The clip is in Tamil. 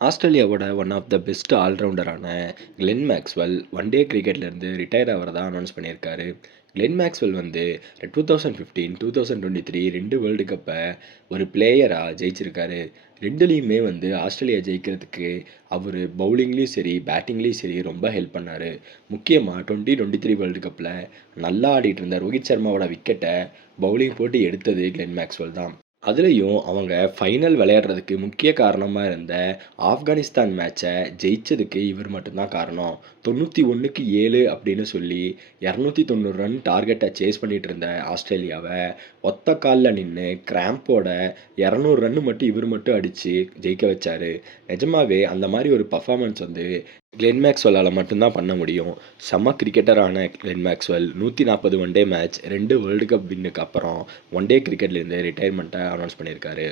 ஆஸ்திரேலியாவோட ஒன் ஆஃப் த பெஸ்ட் ஆல்ரவுண்டரான கிளென் மேக்ஸ்வெல் ஒன் டே கிரிக்கெட்லேருந்து ரிட்டையர் ஆகிறதா அனௌன்ஸ் பண்ணியிருக்காரு. கிளென் மேக்ஸ்வெல் வந்து two thousand fifteen two thousand twenty three ரெண்டு வேர்ல்டு கப்பை ஒரு பிளேயராக ஜெயிச்சிருக்காரு. ரெண்டுலேயுமே வந்து ஆஸ்திரேலியா ஜெயிக்கிறதுக்கு அவர் பவுலிங்லேயும் சரி பேட்டிங்லேயும் சரி ரொம்ப ஹெல்ப் பண்ணார். முக்கியமாக டுவெண்ட்டி டுவெண்ட்டி த்ரீ வேர்ல்டு கப்பில் நல்லா ஆடிட்டு இருந்த ரோஹித் சர்மாவோட விக்கெட்டை பவுலிங் போட்டு எடுத்தது கிளென் மேக்ஸ்வெல் தான். அதுலேயும் அவங்க ஃபைனல் விளையாடுறதுக்கு முக்கிய காரணமாக இருந்த ஆப்கானிஸ்தான் மேட்சை ஜெயிச்சதுக்கு இவர் மட்டும்தான் காரணம். தொண்ணூற்றி ஒன்றுக்கு ஏழு அப்படின்னு சொல்லி இரநூத்தி தொண்ணூறு ரன் டார்கெட்டை சேஸ் பண்ணிகிட்டு இருந்த ஆஸ்திரேலியாவை ஒத்த காலில் நின்று கிராம்போட இரநூறு ரன்னு மட்டும் இவர் மட்டும் அடித்து ஜெயிக்க வச்சார். நிஜமாவே அந்த மாதிரி ஒரு பர்ஃபாமன்ஸ் வந்து கிளென் மேக்ஸ்வெல்லால் மட்டும்தான் பண்ண முடியும். செம்ம கிரிக்கெட்டரான கிளென் மேக்ஸ்வெல் நூற்றி நாற்பது ஒன் டே மேட்ச் ரெண்டு வேர்ல்டு கப் வின்னுக்கு அப்புறம் ஒன் டே கிரிக்கெட்லேருந்து ரிட்டையர்மெண்ட்டை அனௌன்ஸ் பண்ணியிருக்காரு.